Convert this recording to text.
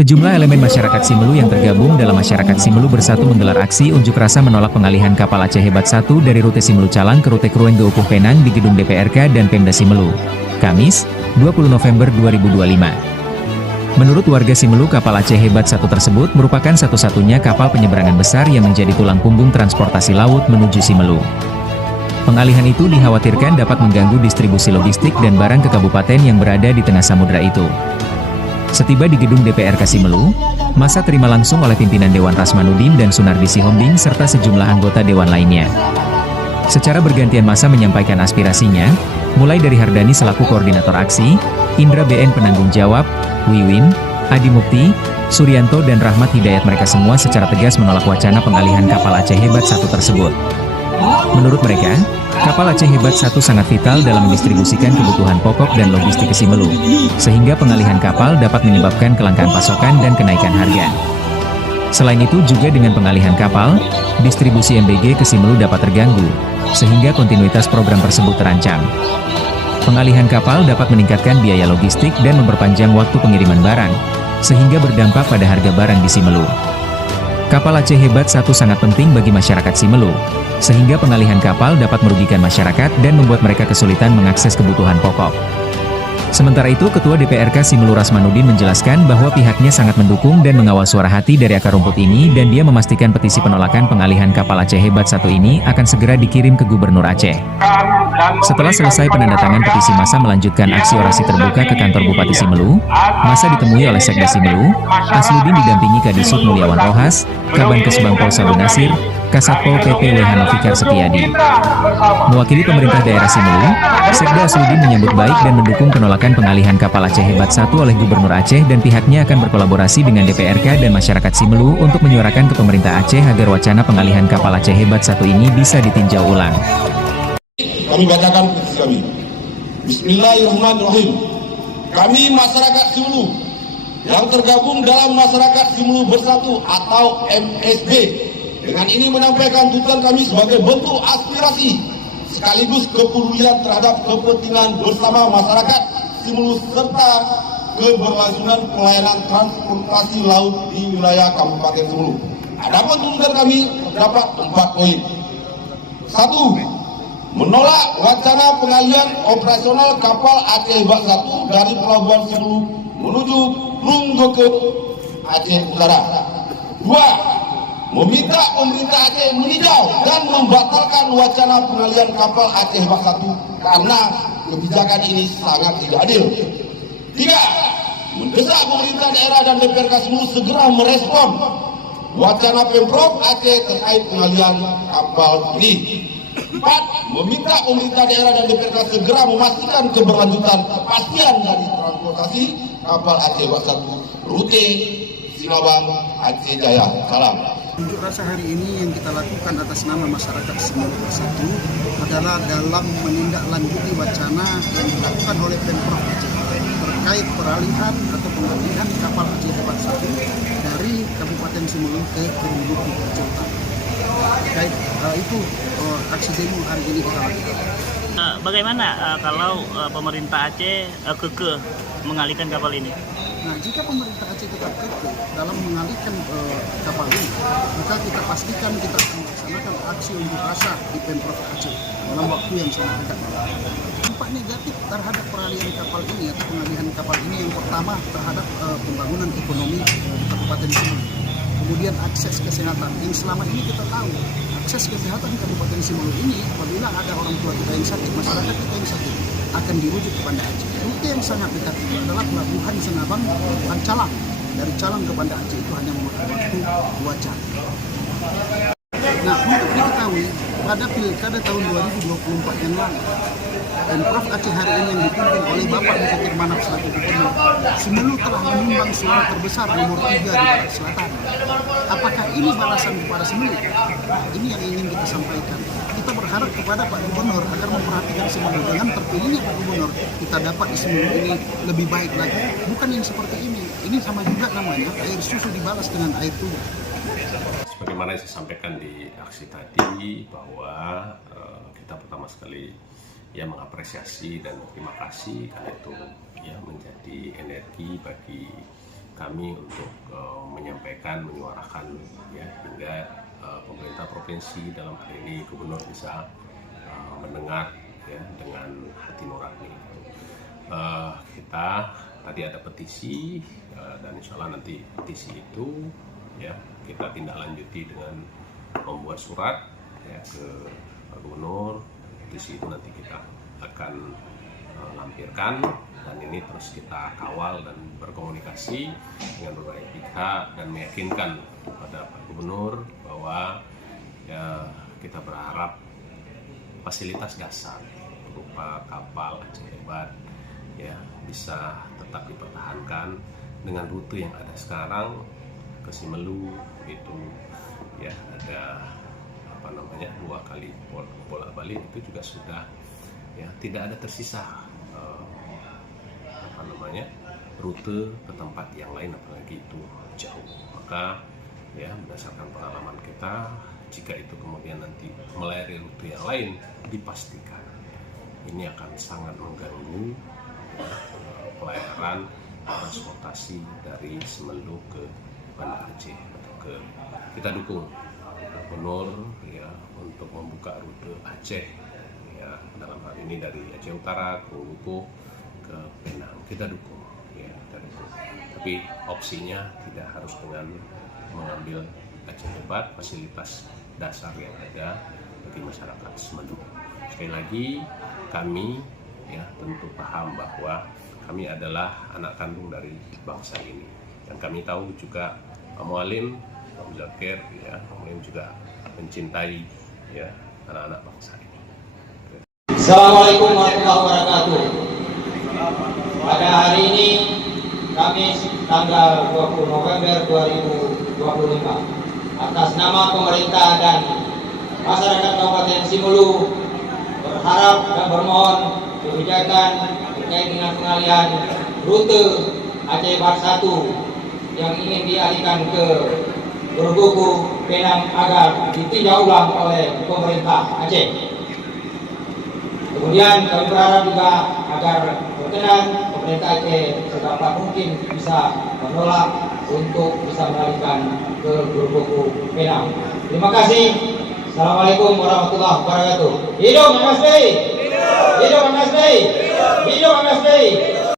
Sejumlah elemen masyarakat Simelu yang tergabung dalam masyarakat Simelu Bersatu menggelar aksi unjuk rasa menolak pengalihan kapal Aceh Hebat 1 dari rute Simelu Calang ke rute Krueng Geupuh Penang di gedung DPRK dan Pemda Simelu, Kamis, 20 November 2025. Menurut warga Simelu, kapal Aceh Hebat 1 tersebut merupakan satu-satunya kapal penyeberangan besar yang menjadi tulang punggung transportasi laut menuju Simelu. Pengalihan itu dikhawatirkan dapat mengganggu distribusi logistik dan barang ke kabupaten yang berada di tengah samudra itu. Setiba di gedung DPRK Simelu, massa terima langsung oleh pimpinan Dewan Rasmanuddin dan Sunardi Sihombing serta sejumlah anggota Dewan lainnya. Secara bergantian massa menyampaikan aspirasinya, mulai dari Hardani selaku koordinator aksi, Indra BN penanggung jawab, Wiwin, Adi Mukti, Suryanto dan Rahmat Hidayat, mereka semua secara tegas menolak wacana pengalihan kapal Aceh Hebat 1 tersebut. Menurut mereka, kapal Aceh Hebat 1 sangat vital dalam mendistribusikan kebutuhan pokok dan logistik ke Simelu, sehingga pengalihan kapal dapat menyebabkan kelangkaan pasokan dan kenaikan harga. Selain itu juga dengan pengalihan kapal, distribusi MBG ke Simelu dapat terganggu, sehingga kontinuitas program tersebut terancam. Pengalihan kapal dapat meningkatkan biaya logistik dan memperpanjang waktu pengiriman barang, sehingga berdampak pada harga barang di Simelu. Kapal Aceh Hebat 1 sangat penting bagi masyarakat Simelu, sehingga pengalihan kapal dapat merugikan masyarakat dan membuat mereka kesulitan mengakses kebutuhan pokok. Sementara itu, Ketua DPRK Simelu Rasmanuddin menjelaskan bahwa pihaknya sangat mendukung dan mengawal suara hati dari akar rumput ini, dan dia memastikan petisi penolakan pengalihan kapal Aceh Hebat 1 ini akan segera dikirim ke Gubernur Aceh. Setelah selesai penandatangan petisi, massa melanjutkan aksi orasi terbuka ke kantor Bupati Simelu. Massa ditemui oleh Sekda Simelu, Asludin didampingi Kadisub Mulyawan Rohas, Kabankes Bangpol Sabu Nasir, Kasatpol PP W. Hanofikar Setiadi. Mewakili pemerintah daerah Simelu, Sekda Asludin menyambut baik dan mendukung penolakan pengalihan kapal Aceh Hebat 1 oleh Gubernur Aceh, dan pihaknya akan berkolaborasi dengan DPRK dan masyarakat Simelu untuk menyuarakan ke pemerintah Aceh agar wacana pengalihan kapal Aceh Hebat 1 ini bisa ditinjau ulang. Kami bacakan petisi kami. Bismillahirrahmanirrahim. Kami masyarakat Simelu yang tergabung dalam masyarakat Simelu Bersatu atau MSB, dengan ini menyampaikan tuntutan kami sebagai bentuk aspirasi sekaligus kepedulian terhadap kepentingan bersama masyarakat Simelu serta keberlangsungan pelayanan transportasi laut di wilayah Kabupaten Simelu. Adapun tuntutan kami terdapat 4 poin. 1. Menolak wacana pengalihan operasional kapal Aceh Hebat 1 dari Pelabuhan Simelu menuju Krueng Geupuh Aceh Utara. 2. Meminta pemerintah Aceh meninjau dan membatalkan wacana pengalihan kapal Aceh Hebat 1 karena kebijakan ini sangat tidak adil. 3. Mendesak pemerintah daerah dan DPRK Simelu segera merespon wacana Pemprov Aceh terkait pengalihan kapal ini. 4. Meminta pemerintah daerah dan DPRK segera memastikan keberlanjutan kepastian dari transportasi kapal Aceh Hebat 1 rute Sinabang Aceh Jaya. Salam. Unjuk rasa hari ini yang kita lakukan atas nama masyarakat Simelu Bersatu adalah dalam menindaklanjuti wacana yang dilakukan oleh Pemprov Aceh terkait peralihan atau pengalihan kapal Aceh Hebat 1 dari Kabupaten Simelu ke Krueng Geupuh Aceh Utara. Terkait itu aksi demo hari ini kita lakukan. Bagaimana kalau pemerintah Aceh kekeh mengalihkan kapal ini? Nah, jika pemerintah Aceh tetap kekeh dalam mengalihkan kapal ini, maka kita pastikan kita akan melaksanakan aksi unjuk rasa di Pemprov Aceh dalam waktu yang sangat dekat. Dampak negatif terhadap peralihan kapal ini atau pengalihan kapal ini, yang pertama terhadap pembangunan ekonomi Kabupaten Simelu. Kemudian akses kesehatan, yang selama ini kita tahu akses kesehatan Kabupaten Simelu ini apabila ada orang tua kita yang sakit, masyarakat kita yang sakit, akan dirujuk ke Banda Aceh. Rute yang sangat dekat itu adalah pelabuhan Sinabang dan Calang. Dari Calang ke Banda Aceh itu hanya memakan waktu 2 jam. Nah, untuk diketahui, pada pilkada tahun 2024 yang lalu, Pemprov Aceh hari ini yang dipimpin oleh Bapak Mukhtar Manaf selaku Gubernur, Simelu telah menyumbang suara terbesar nomor 3 di Barat Selatan. Apakah ini balasan kepada Simelu? Ini yang ingin kita sampaikan. Kita berharap kepada Pak Gubernur agar memperhatikan Simelu. Dengan terpilihnya Pak Gubernur, kita dapat di Simelu ini lebih baik lagi. Bukan yang seperti ini. Ini sama juga namanya air susu dibalas dengan air tuba. Sebagaimana yang saya sampaikan di aksi tadi, bahwa kita pertama sekali ya mengapresiasi dan terima kasih karena itu ya menjadi energi bagi kami untuk menyampaikan, menyuarakan ya hingga pemerintah provinsi dalam hal ini gubernur bisa mendengar ya dengan hati nurani. Kita tadi ada petisi dan insya Allah nanti petisi itu ya kita tindak lanjuti dengan membuat surat ya ke gubernur. Petisi itu nanti kita akan lampirkan dan ini terus kita kawal dan berkomunikasi dengan berbagai pihak dan meyakinkan kepada Pak Gubernur bahwa ya kita berharap fasilitas dasar berupa kapal Aceh Hebat ya bisa tetap dipertahankan dengan rute yang ada sekarang ke Simelu itu ya ada 2 kali bolak-balik itu juga sudah ya tidak ada tersisa rute ke tempat yang lain apalagi itu jauh. Maka ya berdasarkan pengalaman kita, jika itu kemudian nanti melayani rute yang lain, dipastikan ini akan sangat mengganggu ya, pelayaran transportasi dari Simelu ke Banda Aceh atau kita dukung gubernur ya untuk membuka rute Aceh ya dalam hal ini dari Aceh Utara ke Uluku ke Penang, kita dukung ya dari itu. Tapi opsinya tidak harus dengan mengambil Aceh Hebat, fasilitas dasar yang ada bagi masyarakat Simelu. Sekali lagi kami ya tentu paham bahwa kami adalah anak kandung dari bangsa ini dan kami tahu juga Pak Mualim, Pak Muzakir ya, Pak Mualim juga mencintai ya anak-anak bangsa ini. Assalamualaikum warahmatullahi wabarakatuh. Pada hari ini Kamis tanggal 20 November 2025 atas nama pemerintah dan masyarakat Kabupaten Simelu berharap dan bermohon kebijakan terkait dengan pengalihan rute Aceh Hebat 1 yang ingin dialihkan ke Berbuku Penang agar ditinjau ulang oleh pemerintah Aceh. Kemudian kami berharap juga agar berkenan pemerintah Aceh sedapat mungkin bisa menolak untuk bisa mengalihkan ke Berbuku Penang. Terima kasih. Assalamualaikum warahmatullahi wabarakatuh. Hidup MSPI! Hidup MSPI! Hidup MSPI!